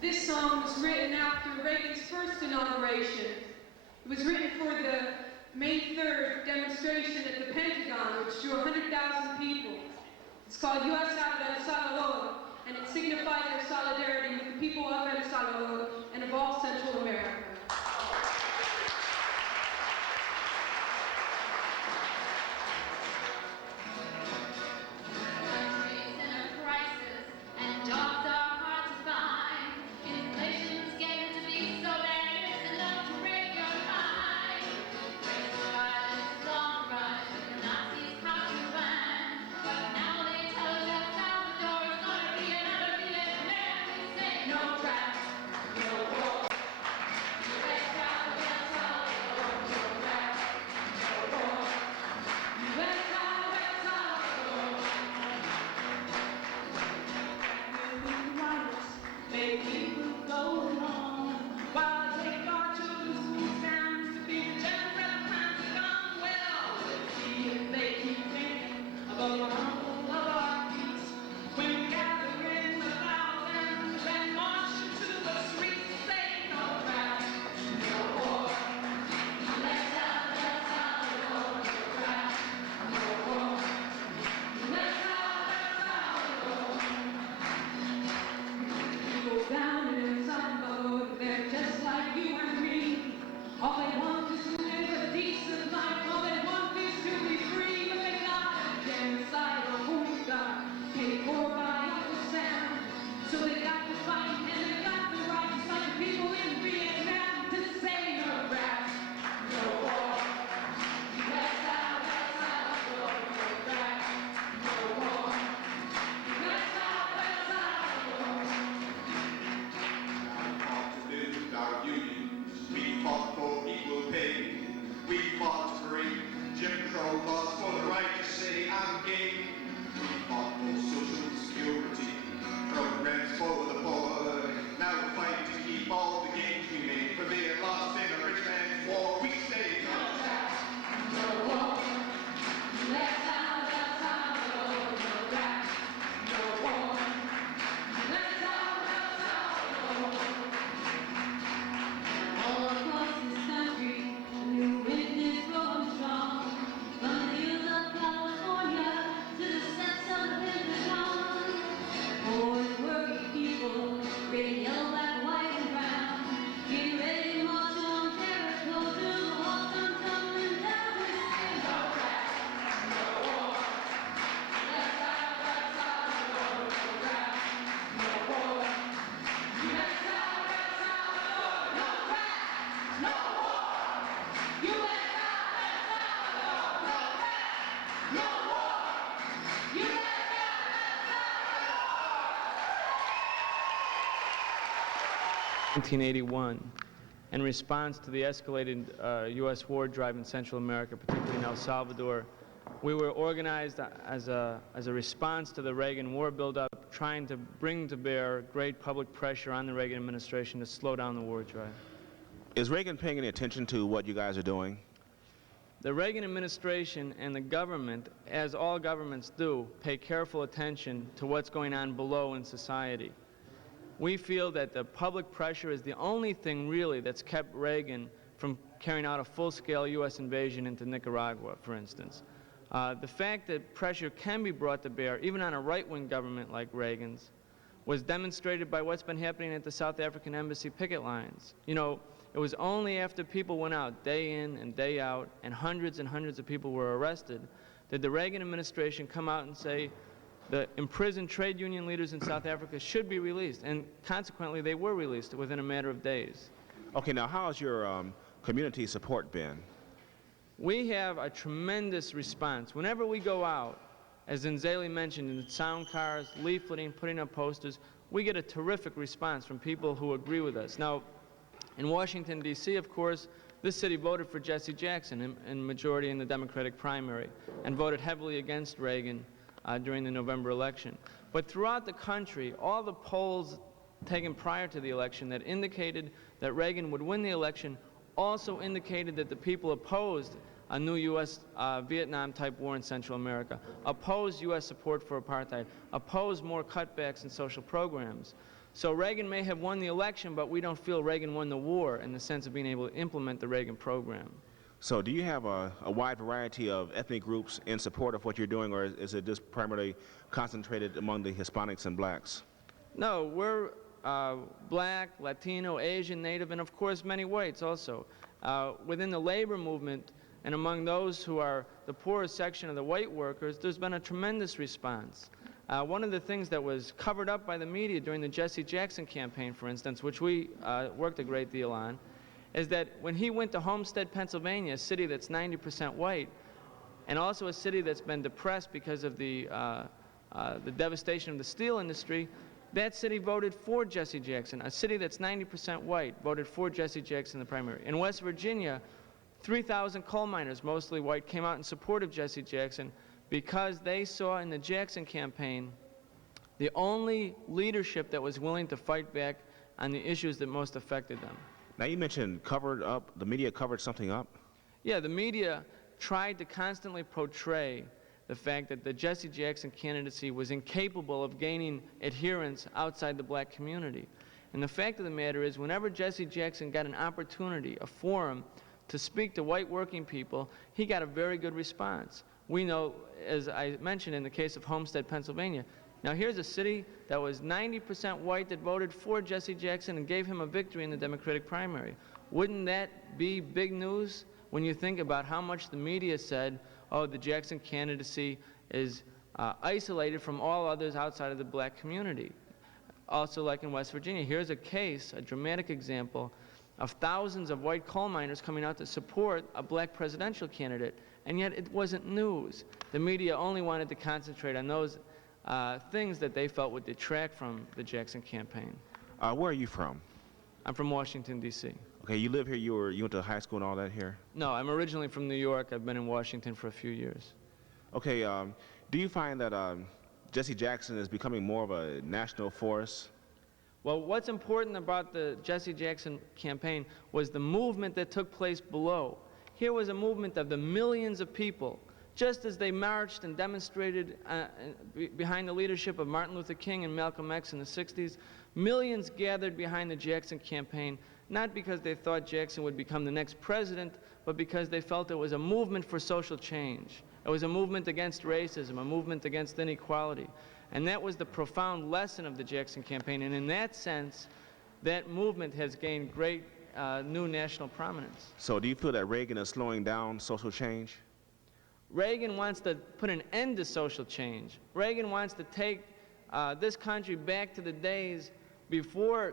This song was written after Reagan's first inauguration. It was written for the May 3rd demonstration at the Pentagon, which drew 100,000 people. It's called U.S. out of El Salvador, and it signifies their solidarity with the people of El Salvador and of all Central America. In 1981, in response to the escalated U.S. war drive in Central America, particularly in El Salvador, we were organized as a response to the Reagan war buildup, trying to bring to bear great public pressure on the Reagan administration to slow down the war drive. Is Reagan paying any attention to what you guys are doing? The Reagan administration and the government, as all governments do, pay careful attention to what's going on below in society. We feel that the public pressure is the only thing really that's kept Reagan from carrying out a full-scale U.S. invasion into Nicaragua, for instance. The fact that pressure can be brought to bear, even on a right-wing government like Reagan's, was demonstrated by what's been happening at the South African embassy picket lines. You know, it was only after people went out day in and day out, and hundreds of people were arrested, did the Reagan administration come out and say, the imprisoned trade union leaders in South Africa should be released, and consequently they were released within a matter of days. Okay, now how has your community support been? We have a tremendous response. Whenever we go out, as Nzeli mentioned, in sound cars, leafleting, putting up posters, we get a terrific response from people who agree with us. Now, in Washington, D.C., of course, this city voted for Jesse Jackson in majority in the Democratic primary and voted heavily against Reagan during the November election. But throughout the country, all the polls taken prior to the election that indicated that Reagan would win the election also indicated that the people opposed a new U.S. Vietnam-type war in Central America, opposed U.S. support for apartheid, opposed more cutbacks in social programs. So Reagan may have won the election, but we don't feel Reagan won the war in the sense of being able to implement the Reagan program. So do you have a wide variety of ethnic groups in support of what you're doing, or is it just primarily concentrated among the Hispanics and blacks? No, we're black, Latino, Asian, Native, and of course many whites also. Within the labor movement and among those who are the poorest section of the white workers, there's been a tremendous response. One of the things that was covered up by the media during the Jesse Jackson campaign, for instance, which we worked a great deal on, is that when he went to Homestead, Pennsylvania, a city that's 90% white, and also a city that's been depressed because of the devastation of the steel industry, that city voted for Jesse Jackson. A city that's 90% white voted for Jesse Jackson in the primary. In West Virginia, 3,000 coal miners, mostly white, came out in support of Jesse Jackson because they saw in the Jackson campaign the only leadership that was willing to fight back on the issues that most affected them. Now you mentioned covered up, the media covered something up. Yeah, the media tried to constantly portray the fact that the Jesse Jackson candidacy was incapable of gaining adherents outside the black community. And the fact of the matter is, whenever Jesse Jackson got an opportunity, a forum, to speak to white working people, he got a very good response. We know, as I mentioned in the case of Homestead, Pennsylvania, now here's a city that was 90% white that voted for Jesse Jackson and gave him a victory in the Democratic primary. Wouldn't that be big news when you think about how much the media said, oh, the Jackson candidacy is isolated from all others outside of the black community? Also, like in West Virginia, here's a case, a dramatic example, of thousands of white coal miners coming out to support a black presidential candidate, and yet it wasn't news. The media only wanted to concentrate on those things that they felt would detract from the Jackson campaign. Where are you from? I'm from Washington, D.C. Okay, you live here, you went to high school and all that here? No, I'm originally from New York. I've been in Washington for a few years. Okay, do you find that Jesse Jackson is becoming more of a national force? Well, what's important about the Jesse Jackson campaign was the movement that took place below. Here was a movement of the millions of people, just as they marched and demonstrated behind the leadership of Martin Luther King and Malcolm X in the 60s. Millions gathered behind the Jackson campaign, not because they thought Jackson would become the next president, but because they felt it was a movement for social change. It was a movement against racism, a movement against inequality. And that was the profound lesson of the Jackson campaign. And in that sense, that movement has gained great new national prominence. So do you feel that Reagan is slowing down social change? Reagan wants to put an end to social change. Reagan wants to take this country back to the days before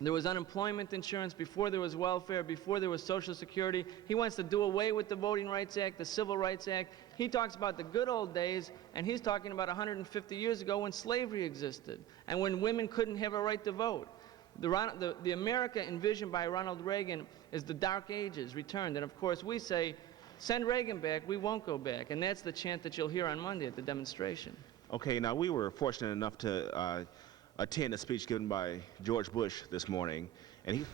there was unemployment insurance, before there was welfare, before there was Social Security. He wants to do away with the Voting Rights Act, the Civil Rights Act. He talks about the good old days, and he's talking about 150 years ago when slavery existed and when women couldn't have a right to vote. The America envisioned by Ronald Reagan is the Dark Ages returned. And of course we say, send Reagan back, we won't go back. And that's the chant that you'll hear on Monday at the demonstration. Okay, now we were fortunate enough to attend a speech given by George Bush this morning, and he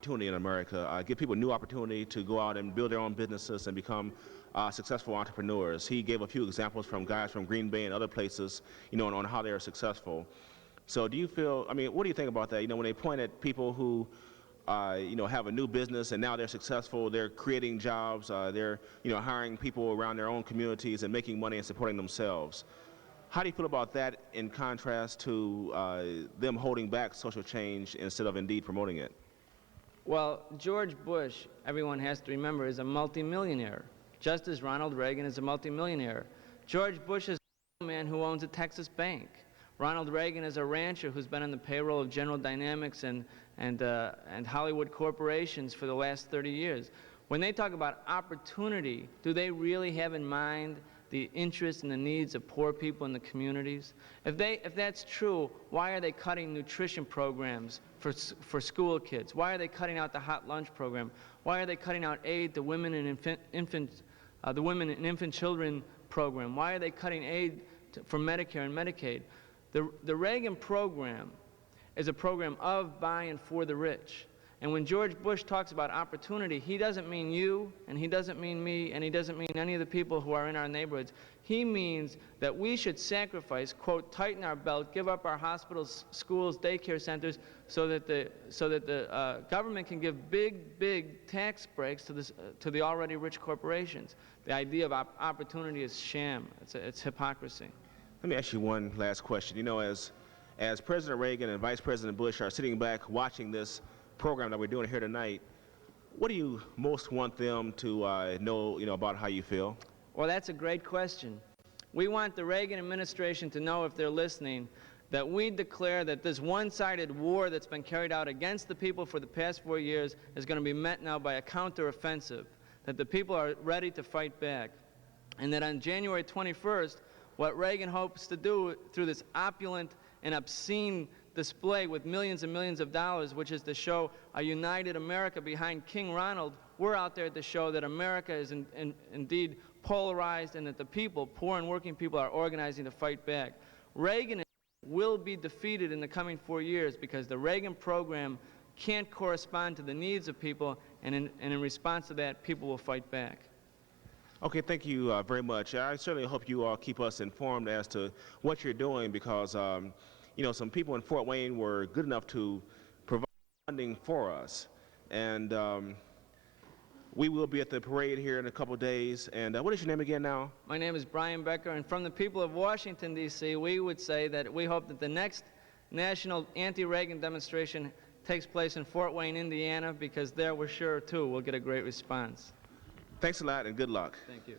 opportunity in America, give people new opportunity to go out and build their own businesses and become successful entrepreneurs. He gave a few examples from guys from Green Bay and other places, on how they are successful. So do you feel, what do you think about that? When they point at people who, have a new business and now they're successful, they're creating jobs, they're, hiring people around their own communities and making money and supporting themselves. How do you feel about that in contrast to them holding back social change instead of indeed promoting it? Well, George Bush, everyone has to remember, is a multimillionaire, just as Ronald Reagan is a multimillionaire. George Bush is a man who owns a Texas bank. Ronald Reagan is a rancher who's been on the payroll of General Dynamics and Hollywood corporations for the last 30 years. When they talk about opportunity, do they really have in mind the interests and the needs of poor people in the communities? If that's true, why are they cutting nutrition programs for school kids? Why are they cutting out the hot lunch program? Why are they cutting out aid to women and the women and infant children program? Why are they cutting aid for Medicare and Medicaid? The Reagan program is a program of, by, and for the rich. And when George Bush talks about opportunity, he doesn't mean you, and he doesn't mean me, and he doesn't mean any of the people who are in our neighborhoods. he means that we should sacrifice, quote, tighten our belt, give up our hospitals, schools, daycare centers, so that the government can give big tax breaks to the already rich corporations. The idea of opportunity is sham. It's hypocrisy. Let me ask you one last question. You know, as President Reagan and Vice President Bush are sitting back watching this program that we're doing here tonight, what do you most want them to know about how you feel? Well, that's a great question. We want the Reagan administration to know, if they're listening, that we declare that this one-sided war that's been carried out against the people for the past 4 years is going to be met now by a counteroffensive, that the people are ready to fight back, and that on January 21st, what Reagan hopes to do through this opulent and obscene display with millions and millions of dollars, which is to show a united America behind King Ronald, we're out there to show that America is indeed polarized, and that the people, poor and working people, are organizing to fight back. Reagan will be defeated in the coming 4 years because the Reagan program can't correspond to the needs of people, and in response to that, people will fight back. Okay, thank you very much. I certainly hope you all keep us informed as to what you're doing, because some people in Fort Wayne were good enough to provide funding for us, and we will be at the parade here in a couple days. And what is your name again now? My name is Brian Becker, and from the people of Washington, D.C., we would say that we hope that the next national anti-Reagan demonstration takes place in Fort Wayne, Indiana, because there we're sure, too, we'll get a great response. Thanks a lot, and good luck. Thank you.